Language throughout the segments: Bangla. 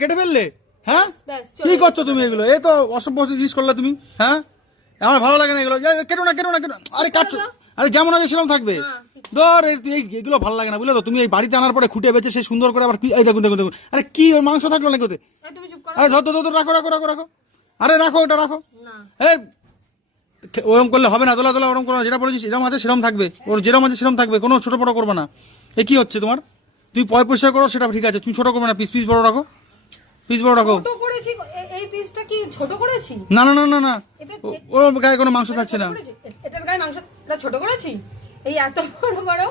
কেটে ফেললে হ্যাঁ কি করছো তুমি এগুলো? এই তো অসভ্য জিনিস করলে তুমি। হ্যাঁ আমার ভালো লাগে না এগুলো। কেটো না কেটো না কেটো। আরে কাটছো, আরে যেমন আছে সেরকম থাকবে। ধর এইগুলো ভালো লাগে না বুঝলে তো। তুমি এই বাড়িতে আনার পরে খুঁটে বেঁচে সে সুন্দর করে আবার এই দেখুন দেখুন দেখুন। আরে কি ওর মাংস থাকলো না কোথায়? আরে ধর ধর রাখো রাখো রাখো রাখো। আরে রাখো ওটা রাখো। এই ওরম করলে হবে না, দোলা দোলা ওরম করো না। যেটা বলেছিস এরকম আছে সেরকম থাকবে, ওর যেরকম আছে সেরকম থাকবে, কোনো ছোট বড় করবে না। এ কি হচ্ছে তোমার? তুমি পরিষ্কার করো সেটা ঠিক আছে, তুমি ছোট করবে না, পিস পিস বড় রাখো, পিস বড় রাখো। ছোট করেছি, এই পিসটা কি ছোট করেছি? না না না না না, ওর গায়ে কোনো মাংস থাকছে না। এটার গায়ে মাংসটা ছোট করেছি, এই এত বড় বড়।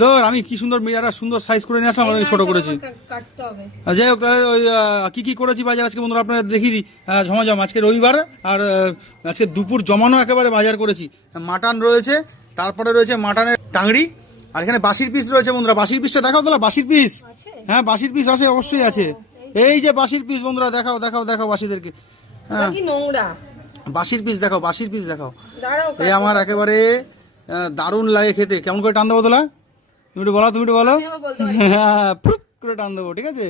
ধর আমি কি সুন্দর মিরাটা সুন্দর সাইজ করে নিয়ে আসলাম, আমি ছোট করেছি। কাটতে হবে। যাই হোক তাহলে ওই কি কি করেছি বাজার আজকে বন্ধুরা আপনারা দেখিয়ে দিই। ঝমাঝম আজকে রবিবার, আর আজকে দুপুর জমানো একেবারে বাজার করেছি। মাটন রয়েছে, তারপরে রয়েছে মাটনের টাংড়ি, আর এখানে বাসির পিস রয়েছে বন্ধুরা। বাসির পিসটা দেখাও তোলা, বাসির পিস। হ্যাঁ বাসির পিস আছে, অবশ্যই আছে। এই যে বাসির পিস বন্ধুরা, দেখাও দেখাও দেখাও বাসিদেরকে। হ্যাঁ নোংরা বাসির পিস দেখাও, বাসির পিস দেখাও। এই আমার একেবারে দারুণ লাগে খেতে। কেমন করে টান দেবো তোলা? তুমি একটু বলো, তুমি একটু বলো। হ্যাঁ প্রুত করে টান দেবো, ঠিক আছে।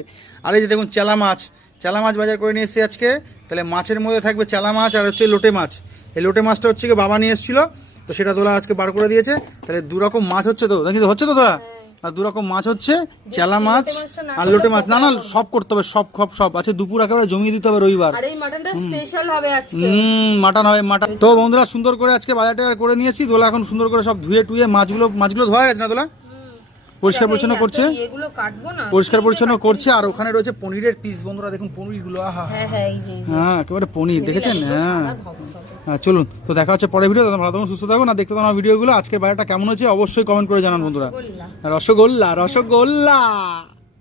আর এই যে দেখুন চেলা মাছ, চেলা মাছ বাজার করে নিয়ে এসেছি আজকে। তাহলে মাছের মধ্যে থাকবে চেলা মাছ আর হচ্ছে লোটে মাছ। এই লোটে মাছটা হচ্ছে কি বাবা নিয়ে এসেছিলো, তো সেটা তোলা আজকে বার করে দিয়েছে। তাহলে দু রকম মাছ হচ্ছে তো, দেখি তো হচ্ছে তো তোলা। আর দু রকম মাছ হচ্ছে, চেলা মাছ আর লোটে মাছ। না না সব করতে হবে, সব সব সব আছে। দুপুর একেবারে জমিয়ে দিতে হবে রবিবার। আর এই মাটনটা স্পেশাল হবে আজকে। মাটন হবে মাটন। তো বন্ধুরা সুন্দর করে আজকে বাজারটা করে নিয়েছি। দোলা এখন সুন্দর করে সব ধুয়ে টুয়ে মাছগুলো ধোয়া গেছে না দোলা? পরিষ্কার পরিচ্ছন্ন করছে, পরিষ্কার পরিচ্ছন্ন করছে। আর ওখানে রয়েছে পনিরের পিস বন্ধুরা, দেখুন পনিরগুলো। আহা হ্যাঁ একেবারে পনির দেখেছেন। হ্যাঁ হ্যাঁ চলুন তো দেখা হচ্ছে পরের ভিডিও। ভালো থাকুন, সুস্থ থাকুন, আর দেখতে থাকুন ভিডিওগুলো। আজকের বাজারটা কেমন হচ্ছে অবশ্যই কমেন্ট করে জানান বন্ধুরা। রসগোল্লা রসগোল্লা।